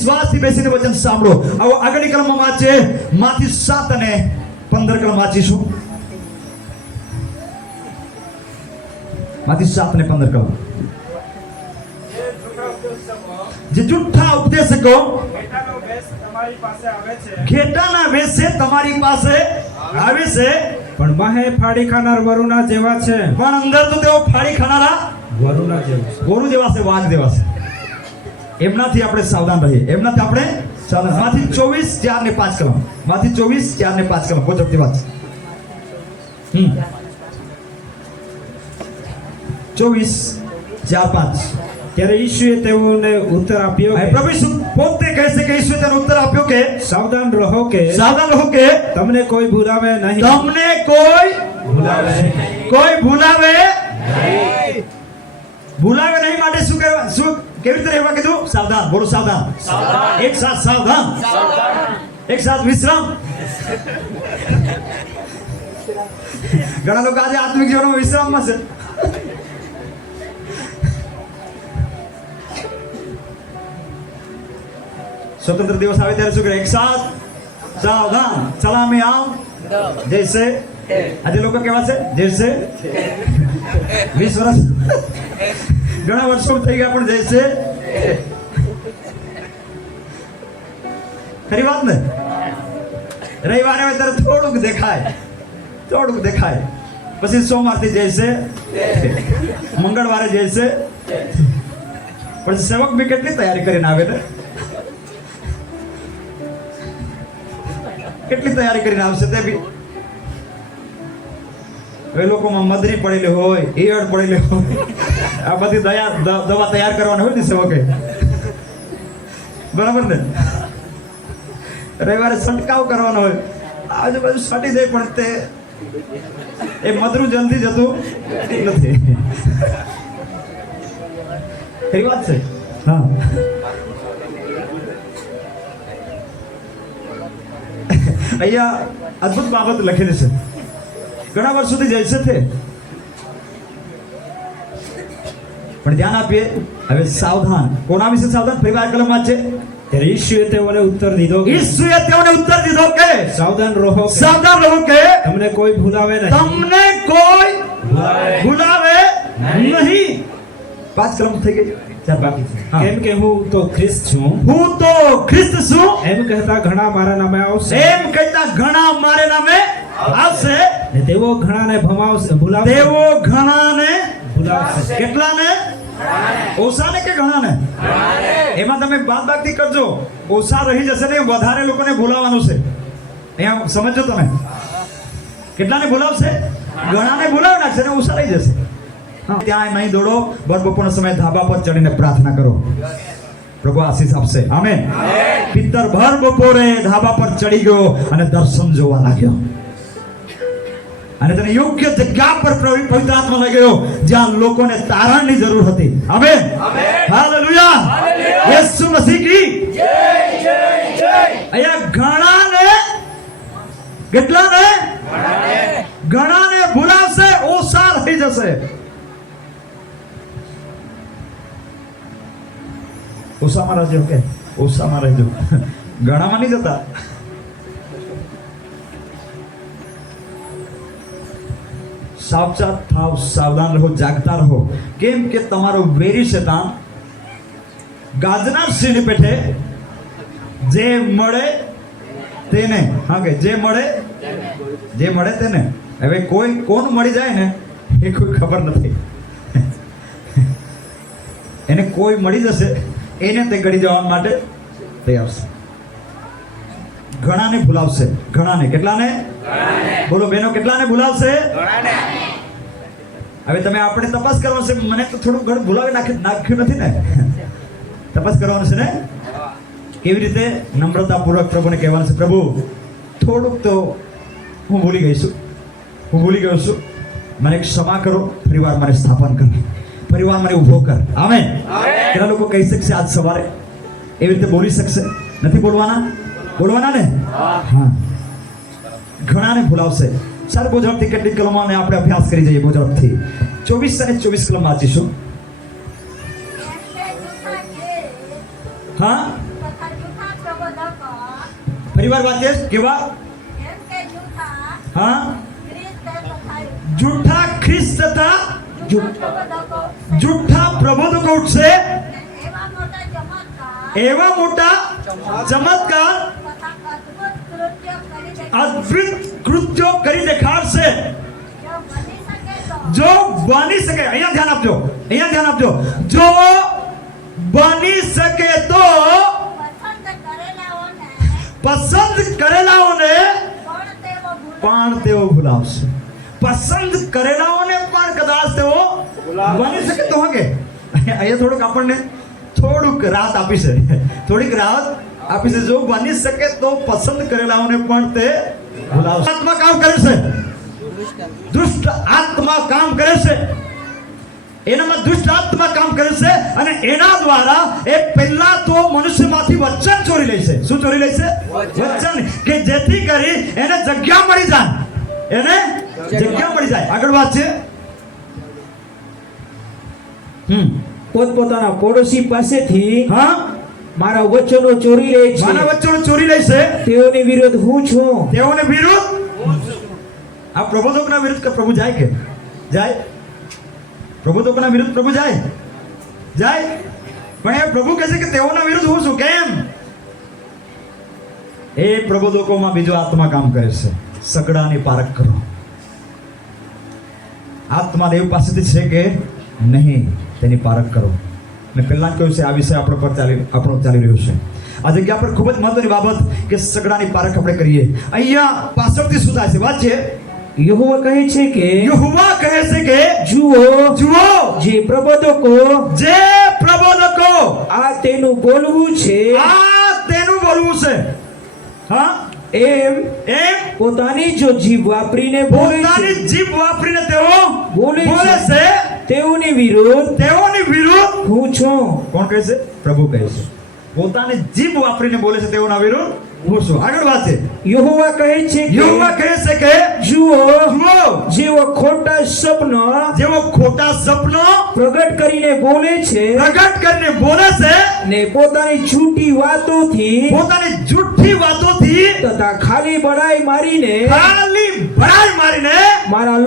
વિશ્વાસથી બેસીને વચન સાંભળો. આવો આગળની કલમમાં વાંચે માથી 7 અને 15 કલમ વાંચીશું. માથી 7 અને 15 કલમ. જે જૂઠા ઉપદેશકો ઘેટાના વેશે તમારી પાસે આવે છે, પણ બાહે ફાડી ખાનાર વરુના જેવા છે. પણ અંદર તો તેઓ ફાડી ખાનારા વરુના જેવા છે. ગોરુ જેવા છે, વાઘ જેવા છે. એમનાથી આપણે સાવધાન રહીએ. એમનાથી આપણે સાવધાન. માંથી 24 4 ને 5 કલમ. માંથી 24 4 ને 5 કલમ. બહુ ઝડપથી વાત. 24 4 5. ત્યારે ઈસુએ તેઓને ઉત્તર આપ્યો કે પ્રભુ ઈસુ પોતે કહે છે કે ઈસુએ તેનો ઉત્તર આપ્યો કે સાવધાન રહો કે તમને કોઈ ભૂલાવે નહીં. તમને કોઈ ભૂલાવે નહીં માટે શું કરવા, શું કેવી રીતે રહેવા કીધું? સાવધાન. બોલો સાવધાન. એક સાથ સાવધાન, એક સાથ વિશ્રામ. ઘણા લોકો આજે આત્મિક જીવનમાં વિશ્રામમાં છે. स्वतंत्र दिवस આવે ત્યારે શું કરે? એક સાથ સાવધાન, સલામી આમ જૈસે. આજે લોકો કેવા છે? જૈસે 20 વર્ષ ઘણા વર્ષો થઈ ગયા પણ જૈસે. ખરી વાત ને? રવિવારે હોય ત્યારે થોડુંક દેખાય, પછી સોમવારથી જૈસે, મંગળવારે જૈસે. પછી સેવક બી કેટલી તૈયારી કરીને આવે ને, કેટલી તૈયારી કરીને આવશે તે બી. એ લોકોમાં મદરી પડેલી હોય, ઈયળ પડેલી હોય, આ બધી દવા તૈયાર કરવાની હોય ને સેવકે. બરાબર ને? રવિવારે છંટકાવ કરવાનો હોય, આજુબાજુ છાંટી જાય પણ તે એ મદરું જલ્દી જતું નથી. ખરી વાત છે. હા, અહીંયા અદ્ભુત બાબત લખેલી છે. ઘણા વર્ષોથી જૈસે છે, પણ ધ્યાન આપીએ. હવે સાવધાન. કોના વિશે સાવધાન? પરિવાર કલમમાં છે. ત્યારે ઈસુએ તેઓને ઉત્તર દીધો કે સાવધાન રહો કે તમને કોઈ ભૂલાવે નહીં. 5 કલમ થઈ ગઈ. કેમ કે હું તો ખ્રિસ્ત છું. એમ કહેતા ઘણા મારા નામે આવશે. ને તેઓ ઘણાને ભૂલાવશે. કેટલાને? ઓછાને કે ઘણાને? એમાં તમે બાદબાકી કરજો. ઓછા રહી જશે ને વધારે લોકોને ભૂલાવાનું છે. અહીંયા સમજો તમે. કેટલાને ભૂલાવશે? ઘણાને ભૂલાવી નાખશે ને ઓછા રહી જશે. ત્યાં નહીં દોડો. ભર બપોરના સમયે ધાબા પર ચડીને પ્રાર્થના કરો. પ્રભુ આશીષ આપશે. આમેન. પિત્તર ભર બપોરે ધાબા પર ચડી ગયો અને દર્શન જોવા લાગ્યો, અને તેને યોગ્ય જગ્યા પર પવિત્ર આત્મા લઈ ગયો જ્યાં લોકોને તારણની જરૂર હતી. આમેન. હાલેલુયા. યેસુ મસીહ કી જય. અહીંયા ઘણાને ભૂલાવશે, ઓછા રહી જશે. ઓછામાં રહેજો કે ઓછામાં રહેજો, ઘણામાં નહીં જતા. સાવચેત થાવ, સાવધાન રહો, જાગતા રહો. કેમ કે તમારો વેરી શેતાન ગાજના સિંહની પેઠે જે મળે તેને, જે મળે તેને. હવે કોણ મળી જાય ને એ કોઈ ખબર નથી. એને કોઈ મળી જશે, એને તે ગળી જવા માટે તૈયાર છે. ઘણાને ભૂલાવશે. કેટલાને? બોલો બહેનો, કેટલાને ભૂલાવશે? હવે તમે આપણે તપાસ કરવાનું છે. મને તો થોડું ઘણું ભૂલાવી નાખ્યું નથી ને? તપાસ કરવાનું છે ને? કેવી રીતે? નમ્રતાપૂર્વક પ્રભુને કહેવાનું છે, પ્રભુ થોડુંક તો હું ભૂલી ગયો છું, મને ક્ષમા કરો. પરિવાર મને સ્થાપન કર, પરિવાર મને ઉભો કર. આમેન. કેટલા લોકો કહી શકશે આજ સવારે? એવી રીતે બોલી શકશે? નથી બોલવાના ને? હા. ઘણાને ભૂલાવશે. સારું, બહુ ઝડપથી કેટલીક કલમોને આપણે અભ્યાસ કરી જઈએ. બહુ ઝડપથી 24 અને 24 કલમ વાંચીશું. હા, ફરીવાર વાંચીએ કેવા એમ કે જૂઠા હા ખ્રિસ્ત તથા જૂઠા ખ્રિસ્ત તથા જૂઠા પ્રબોધકો જૂઠા પ્રબોધકો ઉઠશે એવા મોટા ચમત્કાર એવા મોટા ચમત્કાર તથા અદ્ભુત કૃત્યો કરી દેખાડશે જો બની શકે તો જો બની શકે અહીંયા ધ્યાન આપજો જો બની શકે તો પસંદ કરેલાઓને પસંદ કરેલાઓને પણ પણ તેઓ ભૂલાવે. તેઓ ભૂલાવશે પસંદ કરેલાઓને પણ કદાચ તેઓ બની શકે તો હકે અહીંયા થોડુંક રાહત આપી છે થોડીક રાહત આપી છે જો બની શકે તો પસંદ કરેલાઓને પણ તે ભૂલાવશે આત્મા કામ કરે છે દુષ્ટ આત્મા કામ કરે છે એનામાં દુષ્ટ આત્મા કામ કરે છે અને એના દ્વારા એ પહેલા તો મનુષ્યમાંથી વચન ચોરી લે છે શું ચોરી લે છે વચન કે જેથી કરી એને જગ્યા મળી જાય આગળ વાત છે પોતપોતાના પડોશી પાસેથી હા મારા વચનો ચોરી લે છે માનવ વચનો ચોરી લે છે તેઓની વિરુદ્ધ હું છું. તેઓને વિરુદ્ધ આ પ્રબોધકના વિરુદ્ધ કે પ્રભુ જાય કે જાય પ્રબોધકોના વિરુદ્ધ પ્રભુ જાય પણ એ પ્રભુ કહે છે કે તેઓના વિરુદ્ધ હું છું કેમ એ પ્રબોધકોમાં બીજો આત્મા કામ કરે છે સગડાની પારખ કરો આત્મા દેવ પાસેથી છે કે નહીં તેની પારખ કરો મેં પહેલા જ કહ્યું છે આ વિષય આપણો ચાલી રહ્યો છે આ જગ્યા પર ખૂબ જ મહત્વની બાબત કે સગડાની પારખ આપણે કરીએ અહીંયા પાછળથી શું થાય છે વાત છે યહોવા કહે છે કે યહોવા કહે છે કે જુઓ જે જે પ્રબોધકો આ તેનું બોલવું છે આ તેનું બોલવું છે હા એમ પોતાની જો જીભ વાપરીને બોલે પોતાની છે જીભ વાપરીને તેઓ બોલે બોલે છે. છે તેઓની વિરુદ્ધ હું છું. કોણ કહે છે પ્રભુ કહે છે પોતાની જીભ વાપરીને બોલે છે તેઓના વિરુદ્ધ હું છું આગળ વાત છે યહોવા કહે છે યહોવા કે કહે છે કે જુઓ જુઓ જેઓ ખોટા સપનો જેવો ખોટા સપનો પ્રગટ કરીને બોલે છે પ્રગટ કરીને બોલે છે ને પોતાની જૂઠી વાતોથી પોતાની જૂઠી વાતોથી તથા ખાલી બડાઈ મારીને ખાલી ભરાઈ મારીને મારા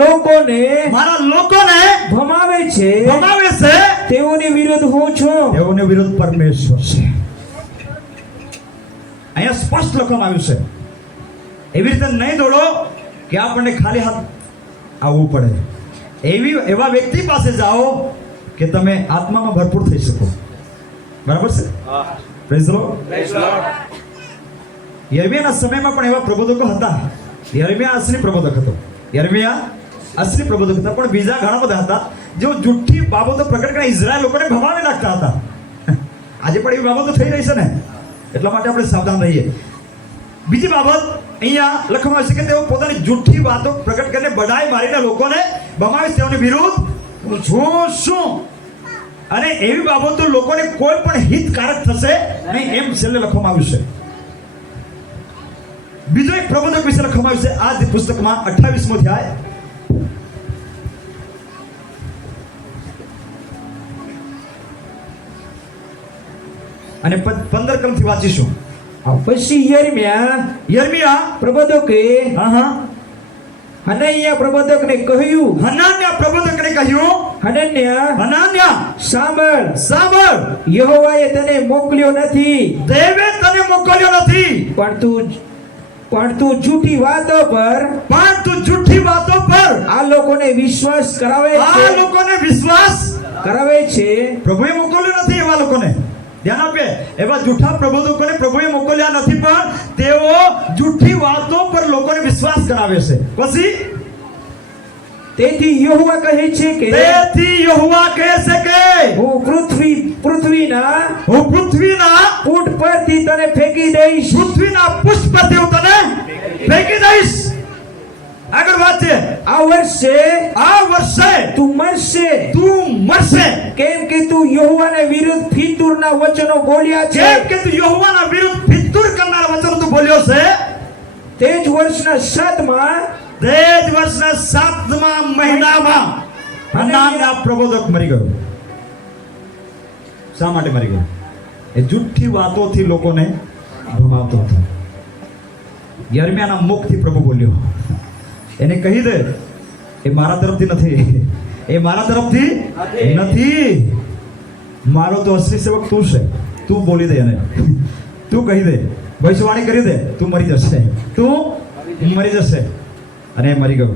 લોકોને ભમાવે છે ભમાવે છે તેઓની વિરુદ્ધ હું છું. તેઓને વિરુદ્ધ પરમેશ્વર છે અહીંયા સ્પષ્ટ લખવામાં આવ્યું છે એવી રીતે નહીં દોડો કે આપણને ખાલી હાથ આવવું પડે એવા વ્યક્તિ પાસે જાઓ કે તમે આત્મામાં ભરપૂર થઈ શકો બરાબર છે પ્રેઝ લો યર્મિયાના સમયમાં પણ એવા પ્રબોધકો હતા યર્મિયા અસલી પ્રબોધક હતો પણ બીજા ઘણા બધા હતા જેઓ જુઠ્ઠી બાબતો પ્રગટ કરીને ઇઝરાયલ લોકોને ભમાવી નાખતા હતા આજે પણ એવી બાબતો થઈ રહી છે ને એટલા માટે આપણે સાવધાન રહીએ બીજી બાબત અહીંયા લખવામાં છે કે તેઓ પોતાની જુઠ્ઠી વાતો પ્રગટ કરીને બડાઈ મારીને લોકોને ભમાવી તેઓની વિરુદ્ધ હું છું અને એવી બાબતો લોકોને કોઈ પણ હિતકારક થશે નહીં એમ છેલ્લે લખવામાં આવ્યું છે બીજો એક પ્રબોધક વિશે લખવામાં આવ્યું છે આ જ પુસ્તકમાં 28મો અધ્યાય અને 15 ક્રમથી વાંચીશું પછી યર્મિયા પ્રબોધકે હનન્યા પ્રબોધકને કહ્યું હનન્યા સાંભળ યહોવાએ તને મોકલ્યો નથી દેવે તને મોકલ્યો નથી પણ તું જૂઠી વાતો પર આ લોકોને વિશ્વાસ કરાવે છે પ્રભુએ મોકલ્યો નથી એવા લોકોને ધ્યાન આપે એવા જૂઠા પ્રબોધકોને પ્રભુએ મોકલ્યા નથી પણ તેઓ જૂઠી વાતો પર લોકોને વિશ્વાસ કરાવે છે પછી તેથી યહોવા કહે છે કે હું પૃથ્વીના ઊંટ પરથી તને ફેંકી દઈશ પૃથ્વીના પુષ્પ પરથી હું તને ફેંકી દઈશ આગળ વાત છે આ વર્ષે તું મરશે કેમ કે તું યહોવાને વિરુદ્ધ ફિતૂરના વચનો બોલ્યા છે જેમ કે તું યહોવાના વિરુદ્ધ ફિતૂર કરનારા વચનો તું બોલ્યો છે તે જ વર્ષના 7મા મહિનામાં હનન્યા પ્રબોધક મરી ગયો શા માટે મરી ગયો એ જુઠ્ઠી વાતોથી લોકોને ભમાવતો હતો યર્મિયાના મુખથી પ્રભુ બોલ્યો, એને કહી દે એ મારા તરફથી નથી, એ મારા તરફથી નથી, મારો તો અસલી સેવક તું છે. તું બોલી દે એને, તું કહી દે, ભવિષ્યવાણી કરી દે, તું મરી જશે, તું મરી જશે. અને એ મરી ગયો.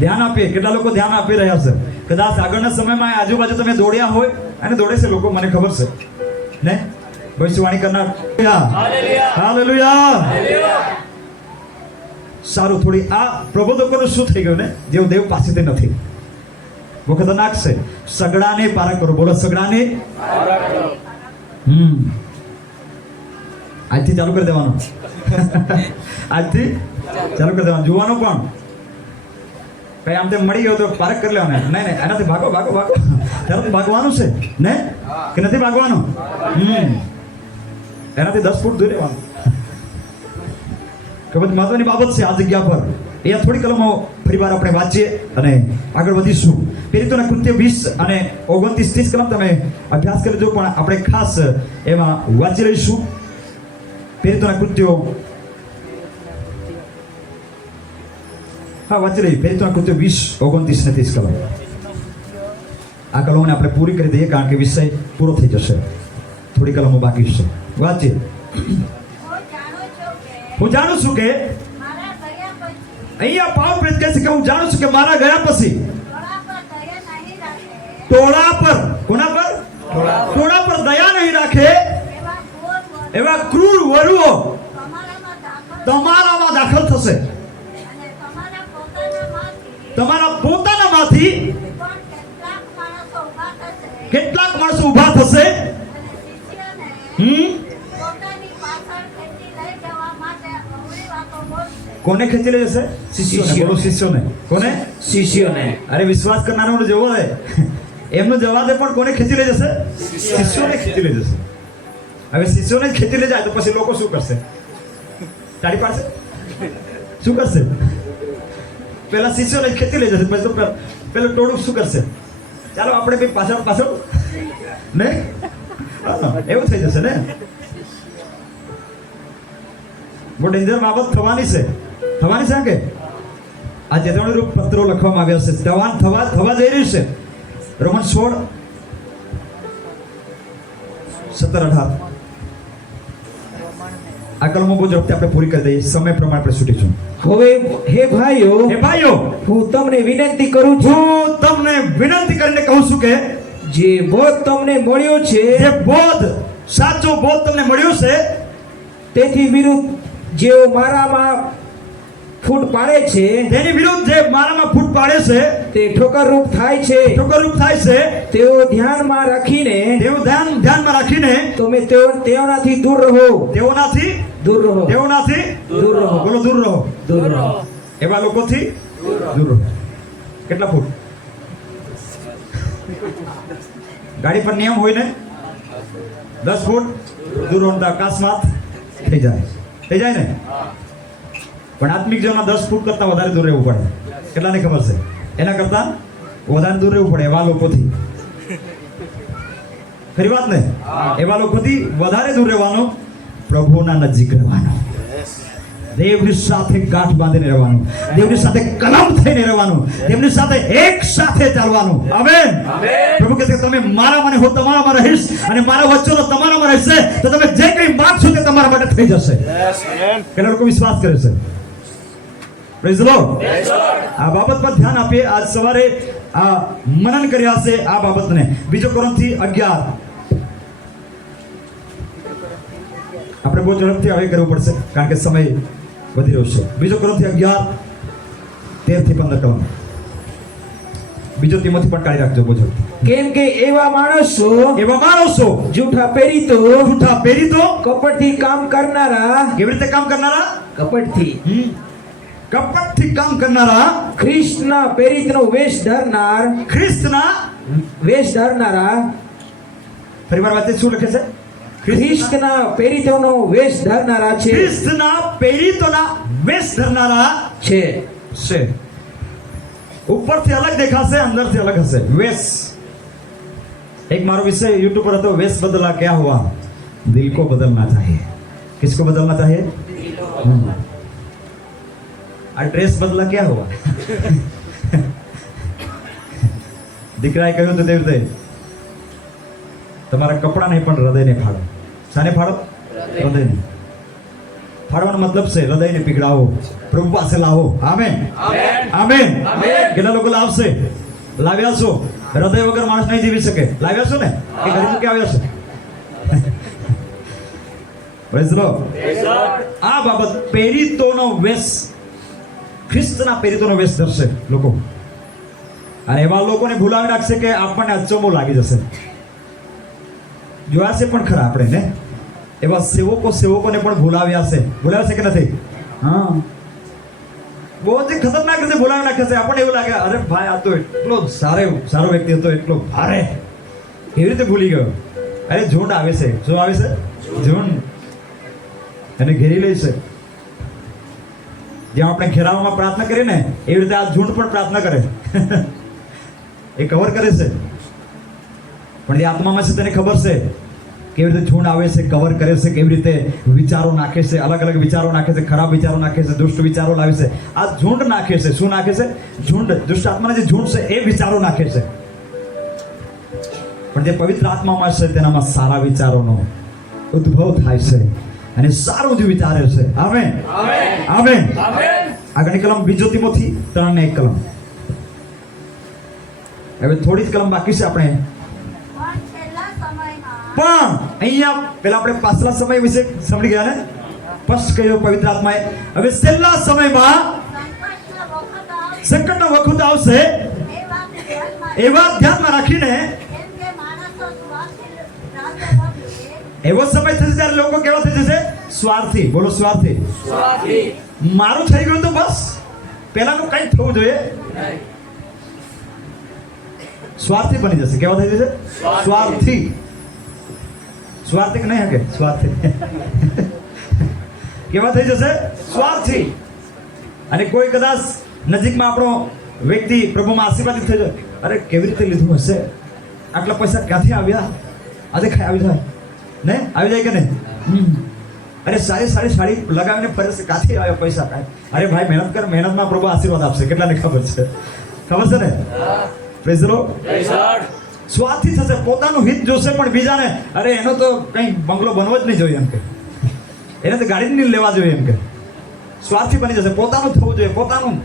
ધ્યાન આપીએ, કેટલા લોકો ધ્યાન આપી રહ્યા છે. કદાચ આગળના સમયમાં આજુબાજુ તમે દોડ્યા હોય, અને દોડે છે લોકો, મને ખબર છે ને, ભવિષ્યવાણી કરનાર. હાલેલુયા. સારું, થોડી આ પ્રબોધકોનું શું થઈ ગયું ને, જેવ દેવ પાસેથી નથી. બહુ ખતરનાક છે. સગડાને પારા કરો. બોલો, સગડાને. આજથી ચાલુ કરી દેવાનું. આજથી ચાલુ કરી દેવાનું. જોવાનું પણ કઈ આમ તેમ મળી ગયો તો પારક કરી લેવાના. નહીં નહીં, એનાથી ભાગો ભાગો ભાગો. ત્યારે ભાગવાનું છે ને કે નથી ભાગવાનું? એનાથી 10 ફૂટ દૂર રહેવાનું. ખૂબ જ મહત્વની બાબત છે આ જગ્યા પર. અહીંયા થોડી કલમો ફરીવાર આપણે વાંચીએ અને આગળ વધીશું. પ્રેરિતોના કૃત્ય 20 અને 29-30 કલમ તમે અભ્યાસ કરજો, પણ આપણે ખાસ એમાં વાંચી લઈશું. પ્રેરિતોના કૃત્યો, હા વાંચી લઈએ. પ્રેરિતોના કૃત્યો 20, 29 ને 30 કલમ. આ કલમોને આપણે પૂરી કરી દઈએ, કારણ કે વિષય પૂરો થઈ જશે. થોડી કલમો બાકી છે. વાંચીએ. હું જાણું છું કે મારા ગયા પછી અહીંયા પાવર પ્રેત કહે છે કે હું જાણું છું કે મારા ગયા પછી ટોળા પર દયા નહીં રાખે, ટોળા પર, કોના પર? ટોળા પર દયા નહીં રાખે એવા ઘોર વર એવા ક્રૂર વરુઓ તમારામાં દાખલ તમારામાં દાખલ થશે. અને તમારા પોતાનામાંથી પણ કેટલાક માણસો ઊભા થશે. અને શિષ્યોને પોતાની પાછળ ખેંચી લઈ જવા માટે અવળી વાતો બોલશે. કોને ખેંચી લઈ જશે? શિષ્યોને. બોલો, શિષ્યોને. કોને? શિષ્યોને. અરે વિશ્વાસ કરનારાનો જવો દે, એમનો જવા દે, પણ કોને ખેંચી લઈ જશે? શિષ્યોને ખેંચી લઈ જશે. હવે શિષ્યોને જ ખેંચી લઈ જાય તો પછી લોકો શું કરશે? તાળી પાડશે? શું કરશે? પેલા શિષ્યોને જ ખેંચી લઈ જશે, પછી તો પેલું ટોળું શું કરશે? ચાલો આપણે બી પાછળ પાછળ ને એવું થઈ જશે ને. બહુ ડેન્જર બાબત થવાની છે. થવાની છે કે આ ચેતવણી રૂપ પત્રો લખવામાં આવ્યા છે. થવા જઈ રહ્યું છે. રોમન 16:17-18 આ કલમો બહુ ઝડપથી આપણે પૂરી કરી દઈએ, સમય પ્રમાણે આપણે છૂટીશું. હવે હે ભાઈઓ, હું તમને વિનંતી કરું છું, હું તમને વિનંતી કરીને કહું છું કે જે બોધ તમને મળ્યો છે, જે બોધ, સાચો બોધ તમને મળ્યો છે, તેથી વિરુદ્ધ જેઓ મારામાં ફૂટ પાડે છે, તેની વિરુદ્ધ જે મારામાં ફૂટ પાડે છે, તે ઠોકરરૂપ થાય છે, ઠોકરરૂપ થાય છે, તેઓ ધ્યાનમાં રાખીને તેવું ધ્યાનમાં રાખીને તમે તેઓનાથી દૂર રહો. તેઓનાથી દૂર રહો. તેઓનાથી દૂર રહો. બોલો, દૂર રહો. દૂર રહો. એવા લોકોથી દૂર રહો. કેટલા ફૂટ? ગાડી પર નિયમ હોય ને 10 ફૂટ દૂર રહો તો અકસ્માત થઈ જાય ને. પણ આત્મિક જીવનમાં 10 ફૂટ કરતા વધારે દૂર રહેવું પડે. કેટલાને ખબર છે? એના કરતા વધારે દૂર રહેવું પડે એવા લોકોથી. ખરી વાત ને? એવા લોકોથી વધારે દૂર રહેવાનું, પ્રભુના નજીક રહેવાનું, દેવની સાથે ગાંઠ બાંધીને રહેવાનું, દેવની સાથે કલમ થઈને રહેવાનું, તેમની સાથે એક સાથે ચાલવાનું. આમેન. પ્રભુ કહે છે તમે મારામાં ને હું તમારામાં રહીશ, અને મારા વચનો તમારામાં રહેશે, તો તમે જે કંઈ માંગશો તે તમારા માટે થઈ જશે. કેટલા લોકો વિશ્વાસ કરે છે? Praise the lord. આ બાબત પર ધ્યાન આપીએ. આજ સવારે આ મનન કર્યા છે આ બાબતને. 2 કોરિન્થી 11 આપણે બહુ ઝડપથી હવે કરવું પડશે, કારણ કે સમય વધી રહ્યો છે. 2 કોરિન્થી 11:13-15 કલમ. બીજો તિમોથી પણ કાઢી રાખજો બહુ ઝડપથી. કેમ કે એવા માણસો જૂઠા પ્રેરિતો, કપટથી કામ કરનારા, કેવી રીતે કામ કરનારા? કપટથી કામ કરનારા, ખ્રિસ્તના પ્રેરિતનો વેશ ધરનાર, ખ્રિસ્તના વેશ ધરનારા. ફરીવાર વાંચે શું લખે છે? ખ્રિસ્તના પ્રેરિતોનો વેશ ધરનારા છે. ખ્રિસ્તના પ્રેરિતોના વેશ ધરનારા છે. ઉપરથી અલગ દેખાશે, અંદરથી અલગ હશે. વેશ. એક મારો વિષય યુટ્યુબ પર હતો, વેશ બદલા ક્યા હુઆ, દિલ કો બદલના ચાહીએ. किसको बदलना चाहिए? ड्रेस बदला क्या हुआ? દીકરાએ કહ્યું તો તેવી રીતે તમારા કપડા નહીં પણ હૃદયને ફાડો. શાને ફાડો? હૃદયને ફાડવાનો મતલબ છે હૃદયને પીગળાવો, પ્રભુ પાસે લાવો. Amen, amen. કેટલા લોકો લાવશે? લાવ્યા છો? હૃદય વગર માણસ નહીં જીવી શકે. લાવ્યા છો ને કે ઘરે મૂકી આવ્યા છો? Praise the Lord. આ બાબત પ્રેરિતોનો વેશ, ખ્રિસ્તના પ્રેરિતોનો વેશ ધરશે લોકો, અને એવા લોકોને ભૂલાવી નાખશે કે આપણને અચંબો લાગી જશે. જોયા છે પણ ખરા આપણે ને એવા સેવકોને પણ ભૂલાવ્યા છે. ભૂલાવ્યા છે કે નથી? હા, બહુ જ ખતરનાક રીતે ભૂલાવી નાખે છે. આપણને એવું લાગે અરે ભાઈ આ તો એટલો સારો વ્યક્તિ હતો, એટલો ભારે, એવી રીતે ભૂલી ગયો. અરે ઝુંડ આવે છે. શું આવે છે? ઝુંડ એને ઘેરી લે છે. જેમ આપણે ઘેરાવામાં પ્રાર્થના કરીએ ને એવી રીતે આ ઝુંડ પણ પ્રાર્થના કરે. એ કવર કરે છે, પણ એ આત્મામાં છે તેને ખબર છે કેવી રીતે ઝુંડ આવે છે, કવર કરે છે, કેવી રીતે વિચારો નાખે છે, અલગ અલગ વિચારો નાખે છે, ખરાબ વિચારો નાખે છે, દુષ્ટ વિચારો લાવે છે. આ ઝુંડ નાખે છે. શું નાખે છે? ઝુંડ. દુષ્ટ આત્માના જે ઝુંડ છે એ વિચારો નાખે છે, પણ જે પવિત્ર આત્મામાં છે તેનામાં સારા વિચારોનો ઉદ્ભવ થાય છે અને સારું જ વિચારે છે. Amen, amen. આગળની કલમ બીજો તિમોથી 3:1 કલમ. હવે થોડી જ કલમ બાકી છે આપણે, પણ છેલ્લા સમયમાં પણ અહીંયા પેલા આપણે પાછલા સમય વિશે સમજી ગયા ને, સ્પષ્ટ કહ્યું પવિત્ર આત્માએ. હવે છેલ્લા સમયમાં સંકટનો વખત આવશે. એ વાત ધ્યાનમાં રાખીને કેમ કે માણસો સ્વાર્થી રાજા બનશે. એવો સમય થશે ત્યારે લોકો કેવા થઈ જશે? સ્વાર્થી. બોલો, સ્વાર્થી. મારું થઈ ગયું તો બસ, પેલાનું કઈ થવું જોઈએ. સ્વાર્થી બની જશે. કેવા થઈ જશે? સ્વાર્થી. સ્વાર્થી કે નહીં હકે? સ્વાર્થી. કેવા થઈ જશે? સ્વાર્થી. અને કોઈ કદાચ નજીકમાં આપણો વ્યક્તિ પ્રભુમાં આશીર્વાદિત થઈ જાય, અરે કેવી રીતે લીધું હશે, આટલા પૈસા ક્યાંથી આવ્યા, આજે ખાઈ આવી જાય ને, આવી જાય કે નહીં? અરે સારી સાડી લગાવીને ફરે છે, ક્યાંથી આવ્યા પૈસા? અરે ભાઈ મહેનત કર, મહેનતમાં પ્રભુ આશીર્વાદ આપશે. કેટલાને ખબર છે? ખબર છે ને? Praise the lord. સ્વાર્થી થશે, પોતાનું હિત જોશે, પણ બીજાને અરે એનો તો કંઈ બંગલો બનવો જ નહીં જોઈએ એમ કે, એને તો ગાડી નહીં લેવા જોઈએ એમ કે. સ્વાર્થી બની જશે. પોતાનું થવું જોઈએ, પોતાનું.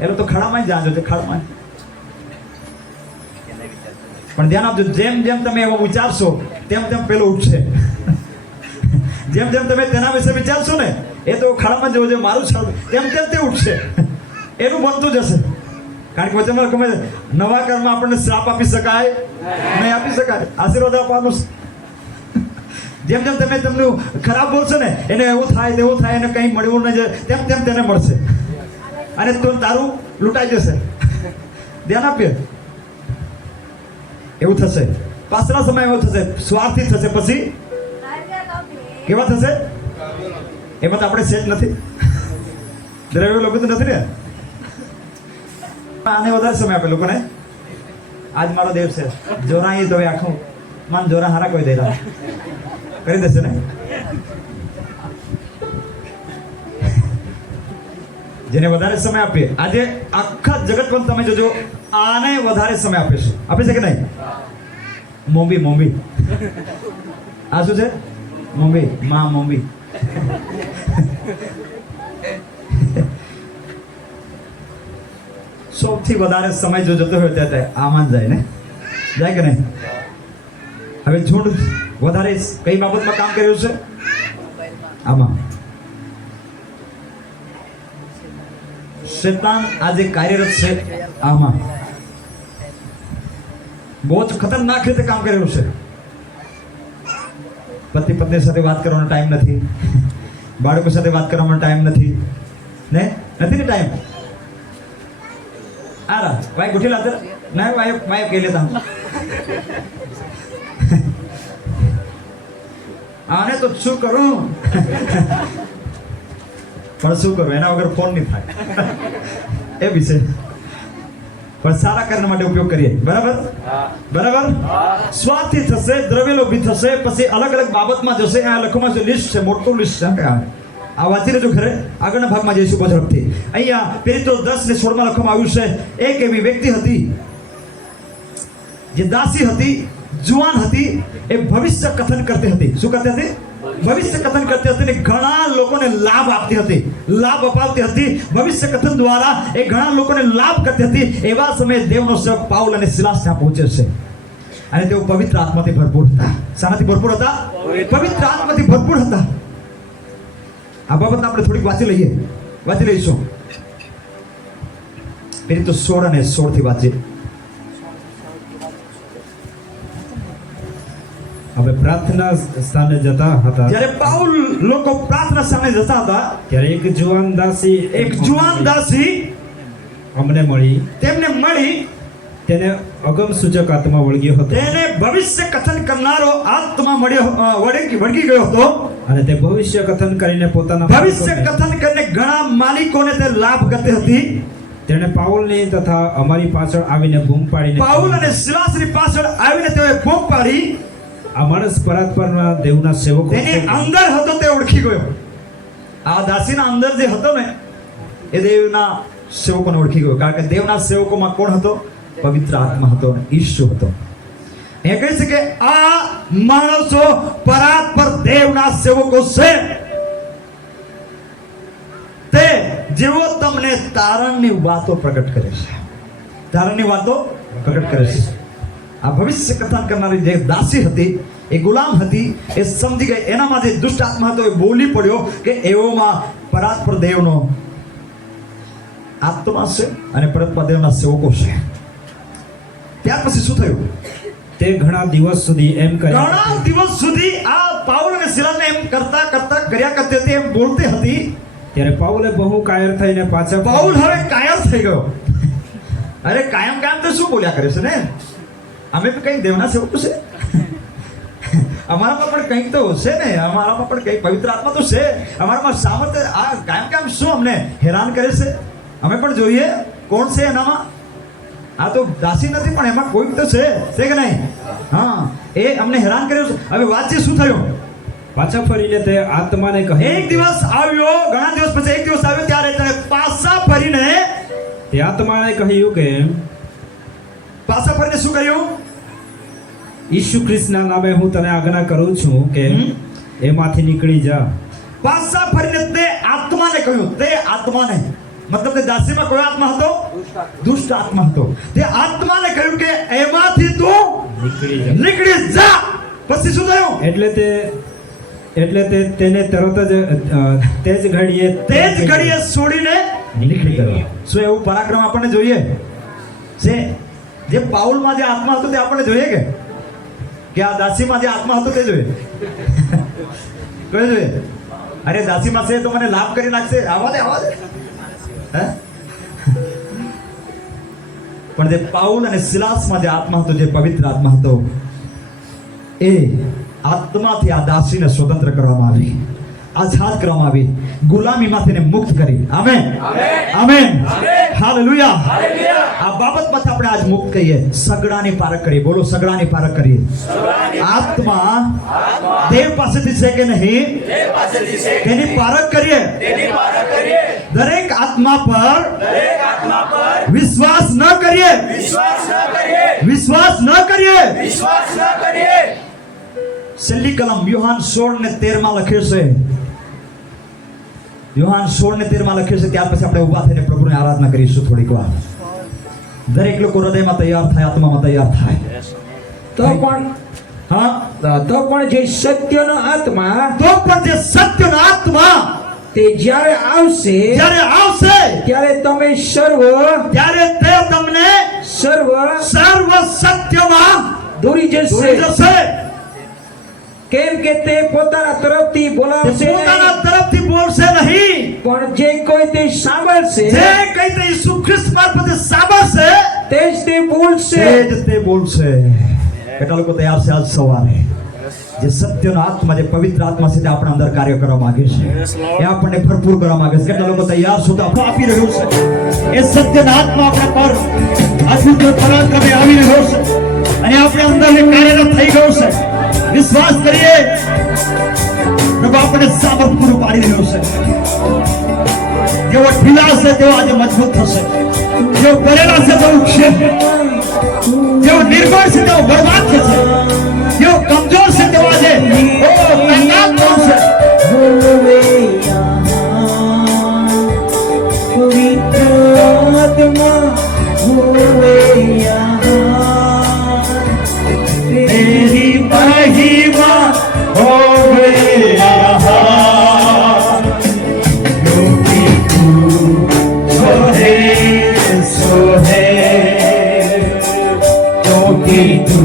એટલે તો ખાડામાં જ જાજો છે, ખાડામાં. પણ ધ્યાન આપજો, જેમ જેમ તમે એવો વિચારશો તેમ તેમ પેલો ઉઠશે. જેમ જેમ તમે તેના વિશે વિચારશો ને એ તો ખાડામાં જવું છે, મારું સારું, તેમ તેમ તે ઉઠશે. એનું બનતું જશે. કારણ કે વચનમાં ગમે નવા કર્મમાં આપણને શ્રાપ આપી શકાય નહીં, આપી શકાય. આશીર્વાદ આપવાનું. જેમ જેમ તમે તમને ખરાબ બોલશો ને એને એવું થાય તેવું થાય, એને કંઈ મળવું નહીં, તેમ તેમ તેને મળશે અને તો તારું લૂંટાઈ જશે. ધ્યાન આપીએ. એવું થશે. પાછલા સમય એવો થશે, સ્વાર્થી થશે. પછી કેવા થશે? એમાં તો આપણે સેજ નથી, દ્રવ્ય લોકો તો નથી ને. આને વધારે સમય આપે લોકોને. આજ મારો દેવ છે, જોરા એ તો આખું માન જોરા હારા કોઈ દે કરી દેશે ને. જેને વધારે સમય આપીએ, આજે આખા જગત પણ તમે જોજો આને વધારે સમય આપે છે. આપે છે કે નહીં? મોંબી. આ શું છે? મોંબી. મોંબી. સૌથી વધારે સમય જો જતો હોય ત્યારે આમાં જાય ને, જાય કે નહીં? હવે ઝુંડ વધારે કઈ બાબતમાં કામ કર્યું છે? આમાં. શૈતાન આજે કાર્યરત છે આમાં. બહુ જ ખતરનાક રીતે કામ કર્યું છે. પતિ પત્ની સાથે વાત કરવાનો ટાઈમ નથી, બાળકો સાથે વાત કરવાનો ટાઈમ નથી ને, નથી ને ટાઈમ. આરા ભાઈ ગુઠી લાતે ના ભાઈ કહી લેતા આને તો શું કરું, પણ શું કરું, એના વગર ફોન નહીં થાય. એ વિશે પણ સારા કાર્ય માટે ઉપયોગ કરીએ. બરાબર બરાબર. સ્વાર્થી થશે, દ્રવ્યલોભી થશે, પછી અલગ અલગ બાબતમાં જશે. આ લખવામાં જે લિસ્ટ છે, મોટું લિસ્ટ છે. આ વાંચી લેજો. ખરે આગળના ભાગમાં જઈશું બહુ ઝડપથી. અહીંયા પેરિતો 10:16 માં લખવામાં આવ્યું છે, એક એવી વ્યક્તિ હતી જે દાસી હતી, જુવાન હતી, એ ભવિષ્ય કથન કરતી હતી. શું કરતી હતી? ભવિષ્ય કથન કરતી હતી. ઘણા લોકોને લાભ આપતી હતી, લાભ અપાવતી હતી. ભવિષ્ય કથન દ્વારા એ ઘણા લોકોને લાભ કરતી હતી. એવા સમયે દેવનો સેવક પાઉલ અને સિલાસ ત્યાં પહોંચે છે અને તેઓ પવિત્ર આત્માથી ભરપૂર હતા. શાનાથી ભરપૂર હતા? પવિત્ર આત્માથી ભરપૂર હતા. આ બાબત આપણે થોડીક વાંચી લઈશું. પેલી તો 16 અને 16 થી વાંચીએ. હવે પ્રાર્થના સ્થાને જતા હતા, જ્યારે પાઉલ લોકો પ્રાર્થના સ્થાને જતા હતા, ત્યારે એક જુવાન દાસી અમને મળી. તેમને મળી. તેને અગમ સૂચક આત્મા વળગ્યો હતો તેને ભવિષ્ય કથન કરનારો આત્મા વળગી ગયો હતો અને તે ભવિષ્ય કથન કરીને પોતાના ભવિષ્ય કથન કરીને ઘણા માલિકોને તે લાભ કરતી હતી. તેણે પાઉલની તથા અમારી પાછળ આવીને બૂમ પાડીને, પાઉલ અને સિલાસની પાછળ આવીને તેઓએ બૂમ પાડી, આ માણસ પરાત્પરના દેવના સેવકો તેની અંદર હતો તે ઓળખી ગયો. આ દાસીના અંદર જે હતો ને એ દેવના સેવકોને ઓળખી ગયો. કારણ કે દેવના સેવકોમાં કોણ હતો? પવિત્ર આત્મા હતો અને ઈસુ હતો. એ કહે છે કે આ માણસો પરાત્પર દેવના સેવકો છે. તે જેવો તમને તારણની વાતો પ્રગટ કરે છે. તારણની વાતો પ્રગટ કરે છે. આ ભવિષ્ય કથન કરનારી જે દાસી હતી, એ ગુલામ હતી, એ સમજી ગઈ. એનામાં જે દુષ્ટ આત્મા હતો એ બોલી પડ્યો કે એઓમાં પરાત્પર દેવનો આત્મા છે અને પરાત્પર દેવના સેવકો છે. ત્યાર પછી શું થયું? તે ઘણા દિવસ સુધી એમ ઘણા કર્યા. દિવસ સુધી આ પાઉલ અને સિલાસને એમ કરતા કર્યા કરતી હતી, એમ બોલતી હતી. ત્યારે પાઉલે બહુ કાયર થઈને પાછા પાઉલ હવે કાયર થઈ ગયો. અરે કાયમ તો શું બોલ્યા કરે છે ને? અમે તો કઈ દેવના સેવકો છે, અમારામાં પણ કંઈક તો છે ને, અમારામાં પણ કંઈક પવિત્ર આત્મા તો છે, અમારામાં સામર્થ્ય. આ કાયમ શું અમને હેરાન કરે છે? અમે પણ જોઈએ કોણ છે એનામાં. આ તો દાસી નથી પણ એમાં કોઈક તો છે કે નહીં? હા, એ અમને હેરાન કર્યું છે. હવે વાતચીત શું થયું? પાછા ફરીને તે આત્માને કહે, એક દિવસ આવ્યો, ઘણા દિવસ પછી એક દિવસ આવ્યો, ત્યારે તેને પાછા ફરીને તે આત્માને કહ્યું કે શું કર્યું? ઈસુ ખ્રિસ્તના નામે હું તને આજ્ઞા કરું છું કે એમાંથી નીકળી જા. પાછા ફરીને તે આત્માને કહ્યું. તે આત્માને મતલબ તે દાસીમાં કોઈ આત્મા હતો? દુષ્ટ આત્મા હતો. તે આત્માને કહ્યું કે એમાંથી તું નીકળી જા. પછી શું થયું? એટલે તે તેને તરત જ તે જ ઘડીએ છોડીને નીકળી ગયો. શું એવું પરાક્રમ આપણને જોઈએ છે? જે પાઉલમાં જે આત્મા હતો તે આપણને જોઈએ કે આ દાસીમાં જે આત્મા હતો તે જોઈએ? કોઈ જોઈએ? અરે દાસીમાં છે તો મને લાભ કરી નાખશે, આવા દે હે? પણ જે પાઉલ અને સિલાસમાં જે આત્મા હતો, જે પવિત્ર આત્મા હતો, એ આત્માથી આ દાસીને સ્વતંત્ર કરવામાં આવી, આઝાદ કરવામાં આવી, ગુલામીમાંથી મુક્ત કરી. Amen, amen, hallelujah. આ બાબતમાં આપણે આજ મુક્ત કહીએ, સગડાની પારખ કરીએ. બોલો, સગડાની પારખ કરીએ. આત્મા દેવ પાસેથી છે કે નહીં તેની પારખ કરીએ. દરેક આત્મા પર વિશ્વાસ ન કરીએ. છેલ્લી કલમ યોહાન 16:13 માં લખ્યું છે. યોહાન 16:13 લખ્યું છે. ત્યાર પછી આપણે ઊભા થઈને પ્રભુની આરાધના કરીશું થોડીક વાર. દરેક લોકો હૃદયમાં તૈયાર થાય, આત્મામાં તૈયાર થાય. તો પણ જે સત્યનો આત્મા તે જ્યારે આવશે ત્યારે તમે ત્યારે તે તમને સર્વ સત્યમાં દોરી જશે. કેમ કે તે પોતાના તરફથી બોલશે નહીં, પણ જે કોઈ તે સાંભળશે, ઈસુ ખ્રિસ્ત મારફતે સાંભળશે, તે જ તે બોલશે. કેટલા લોકો તૈયાર છે આજ સવારે? જે સત્યનો આત્મા, જે પવિત્ર આત્મા છે, તે આપણા અંદર કાર્ય કરવા માંગે છે, એ આપણને ભરપૂર કરવા માંગે છે. કેટલા લોકો તૈયાર છો? તો આપણું આપી રહ્યું છે. એ સત્યના આત્મા આપણા પર અદ્ભુત પરાક્રમે આવી રહ્યો છે અને આપણે અંદર એ કાર્યરત થઈ ગયું છે. વિશ્વાસ કરીએ પ્રભુ આપણે સામર્થ્ય પૂરું પાડી રહ્યો છે. જેઓ ઢીલા છે તેઓ આજે મજબૂત થશે, જેઓ કરેલા છે તેઓ ઉઠશે, જેઓ નિર્બળ છે તેઓ બરબાદ થશે, જેઓ કમજોર છે તેઓ આજે તાકાત બનશે. तेरी महिमा होवे यहाँ, क्योंकि तू जो है सो है, क्योंकि तू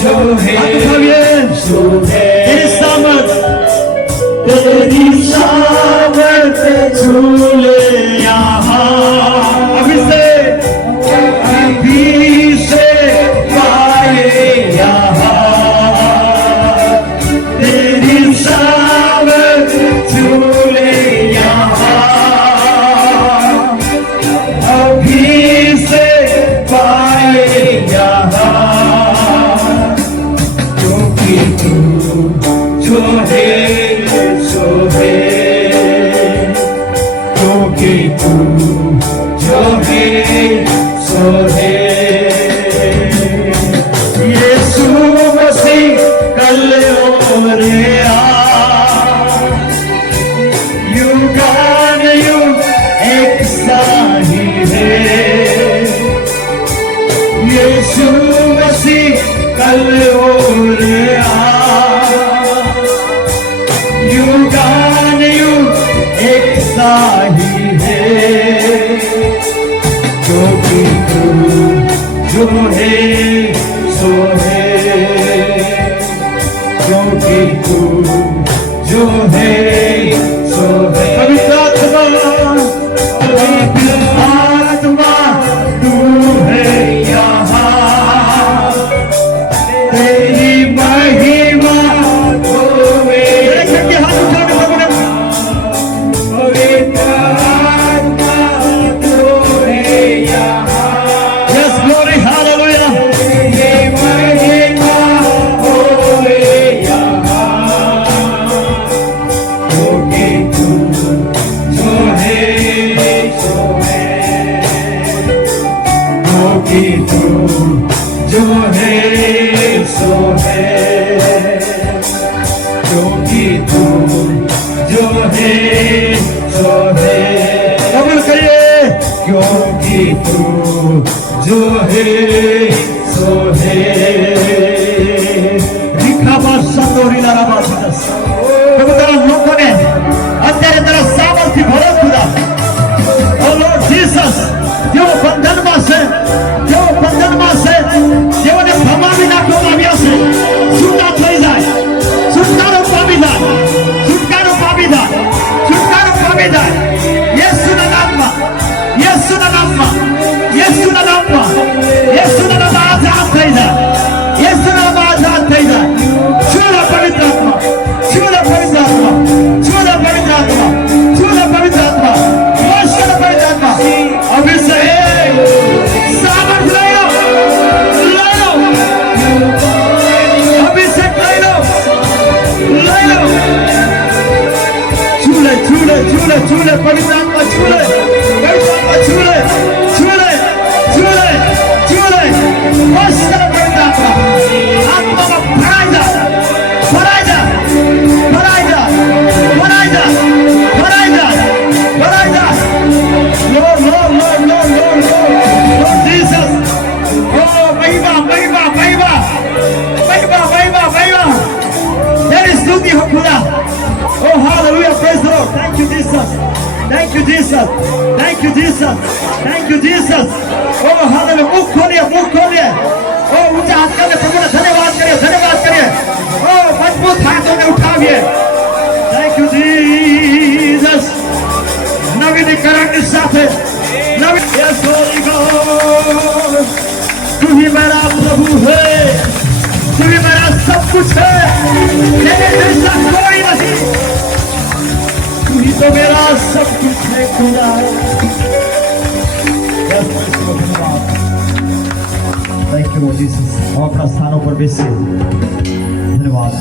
जो है सो है. तेरी सामर्थ झूले यहाँ, अभी से पाए यहाँ. तेरी सामर्थ झूले यहाँ, अभी से पाए यहाँ. क्योंकि तू जो है सो है, क्योंकि तू जो है सो है. यीशु मसीह कल और आज युगानुयुग एक सा ही है. यीशु मसीह कल और आज युगानुयुग एक सा ही है. क्योंकि तू जो है सो है, क्योंकि तू जो है सो है. पवित्र आत्मा तू है यहाँ, तेरी महिमा होवे. हाथ उठा के पवित्र आत्मा तू है यहाँ. Yes, glory, hallelujah. तेरी महिमा होवे यहाँ, क्योंकि तू जो है सो है, क्योंकि तू जो है सो है, क्योंकि तू जो है सो है. कबूल करिए. क्योंकि तू जो है सो है. રીખામાં સંતોરીના રામાસનસ. પ્રભુ તારા લોકોને અત્યારે તારા સામર્થ્ય ભરો ખુદા. ઓ લોર્ડ જીસસ, જેઓ બંધનમાં છે, જેઓ બંધનમાં છે, જેઓને ભમાવી નાખવામાં આવ્યા છે, છૂટા થઈ જાય, છુટકારો પામી જાય, છુટકારો પામી જાય, છુટકારો પામી જાય. યેસુના નામમાં, યેસુના નામમાં, યેસુના નામમાં, યેસુના નામમાં આઝાદ થઈ જાય, યેસુના નામમાં આઝાદ થઈ જાય. છૂલો પવિત્ર આત્મા, છૂલો પવિત્ર આત્મા, છૂલો પવિત્ર આત્મા, છૂલો પવિત્ર આત્મા, છૂલો પવિત્ર આત્મા. અભિષેક સામર્થ્ય લઈ લો, લઈ લો. અભિષેક લઈ લો, લઈ લો. છૂલે છૂલે છૂલે છૂલે પવિત્ર આત્મા, છૂલે પવિત્ર આત્મા, છૂલે છૂલે છૂલે છૂલે. પવિત્ર આત્મા આત્મામાં ભરાઈ જા, ભરાઈ જા, ભરાઈ જા, ભરાઈ જા, ભરાઈ જા, ભરાઈ જા. Lord, Lord, Lord, Lord, Lord, Lord, Lord Jesus. Oh, મહિમા, મહિમા, મહિમા, મહિમા, મહિમા, મહિમા. તેરી સ્તુતિ હો ખુદા. Oh, hallelujah, praise the Lord. Thank you, Jesus. Thank you, Jesus. Thank you, Jesus. Thank you, Jesus. Oh, hallelujah. મુખ ખોલીએ, મુખ ખોલીએ. Oh, ઊંચા હાથ કરીને પ્રભુને ધન્યવાદ કરીએ, ધન્યવાદ કરીએ. Oh, મજબૂત હાથોને ઉઠાવીએ. Thank you, Jesus. નવીનીકરણની સાથે નવી. Yes, Holy God. तू ही मेरा प्रभु है, तू ही मेरा सब कुछ है, तेरे जैसा कोई नहीं. तू ही तो मेरा सब कुछ है खुदा. Yes, धन्यवाद. Thank you Jesus. હવે આપણા સ્થાનો પર બેસીએ.